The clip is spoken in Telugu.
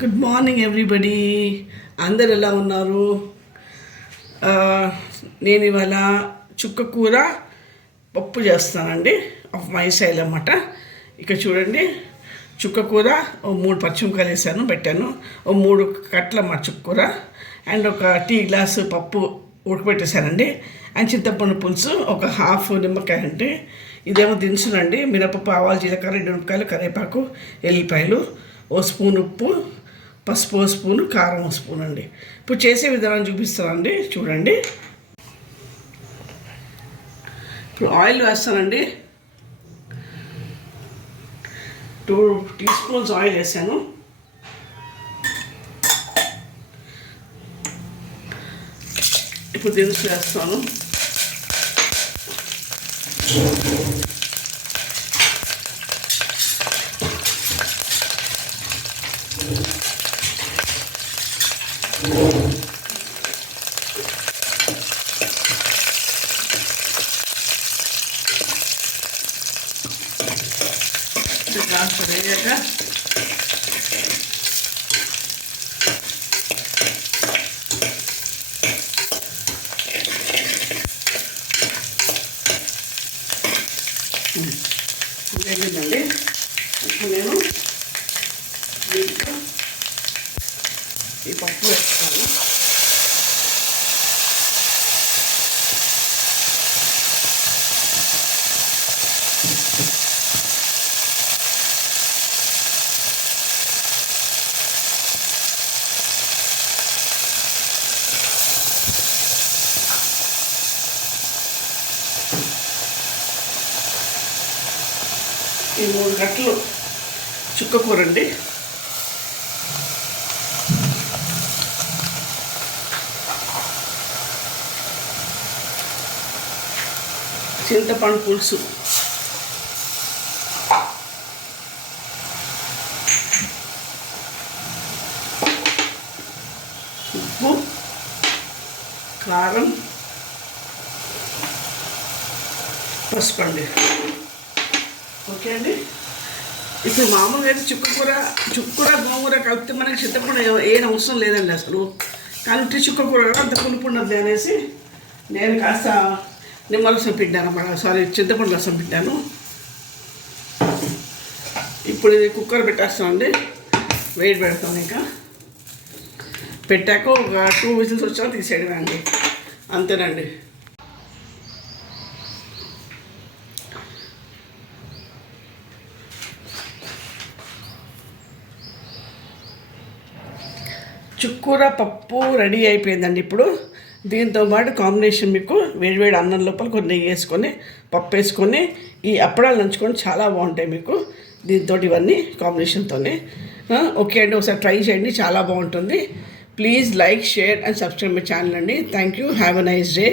Good morning everybody. అందరు ఎలా ఉన్నారు? నేను ఇవాళ చుక్క కూర పప్పు చేస్తానండి, ఆఫ్ మై స్టైల్ అన్నమాట. ఇక చూడండి, చుక్క కూర 3 పచ్చిమిరపకాయలు వేసాను, పెట్టాను. 3 కట్ల మా చుక్క కూర అండ్ ఒక టీ గ్లాసు పప్పు ఉడకబెట్టేశానండి. అండ్ చింతపండు పులుసు, ఒక హాఫ్ నిమ్మకాయ అండి. ఇదేమో దినుసులండి: మినపప్పు, ఆవాలు, జీలకర్ర, 2 నిమ్మకాయలు, కరివేపాకు, ఎల్లిపాయలు, 1 స్పూన్ ఉప్పు, పసుపు 1 స్పూను, కారం 1 స్పూన్ అండి. ఇప్పుడు చేసే విధానం చూపిస్తానండి, చూడండి. ఇప్పుడు ఆయిల్ వేస్తానండి. 2 టీ స్పూన్స్ ఆయిల్ వేసాను. ఇప్పుడు దినుసులు వేస్తాను. ట్రాన్స్ఫర్ అయ్యాక వేగిందండి. ఇప్పుడు నేను దీంట్లో ఈ పప్పు వేస్తాను. ఈ 3 గంటలు చుక్క కూర అండి. చింతపండు పులుసు, ఉప్పు, కారం, పసుపు అండి. ఓకే అండి. ఇప్పుడు మామూలుగా అయితే చుక్కకూర గోంగూర కలిపితే మనకి చింతపండు ఏం అవసరం లేదండి అసలు. కానీ చుక్కకూర అంత పులుపు ఉండదు అనేసి నేను కాస్త నిమ్మరసం పిండాను అన్నమాట, చింతపండు రసం పిండాను. ఇప్పుడు ఇది కుక్కర్ పెట్టేస్తామండి, వేడి పెడతాం. ఇంకా పెట్టాక ఒక 2 విజిల్స్ వచ్చాక తీసేయడమే అండి, అంతేనండి. చుక్కూర పప్పు రెడీ అయిపోయిందండి. ఇప్పుడు దీంతో పాటు కాంబినేషన్ మీకు వేడివేడి అన్నం లోపల కొన్ని నెయ్యి వేసుకొని, పప్పు వేసుకొని, ఈ అప్పడాలు నంచుకొని చాలా బాగుంటాయి మీకు దీంతో, ఇవన్నీ కాంబినేషన్తోనే. ఓకే అండి, ఒకసారి ట్రై చేయండి, చాలా బాగుంటుంది. Please like, share and subscribe my channel అండి. Thank you. Have a nice day.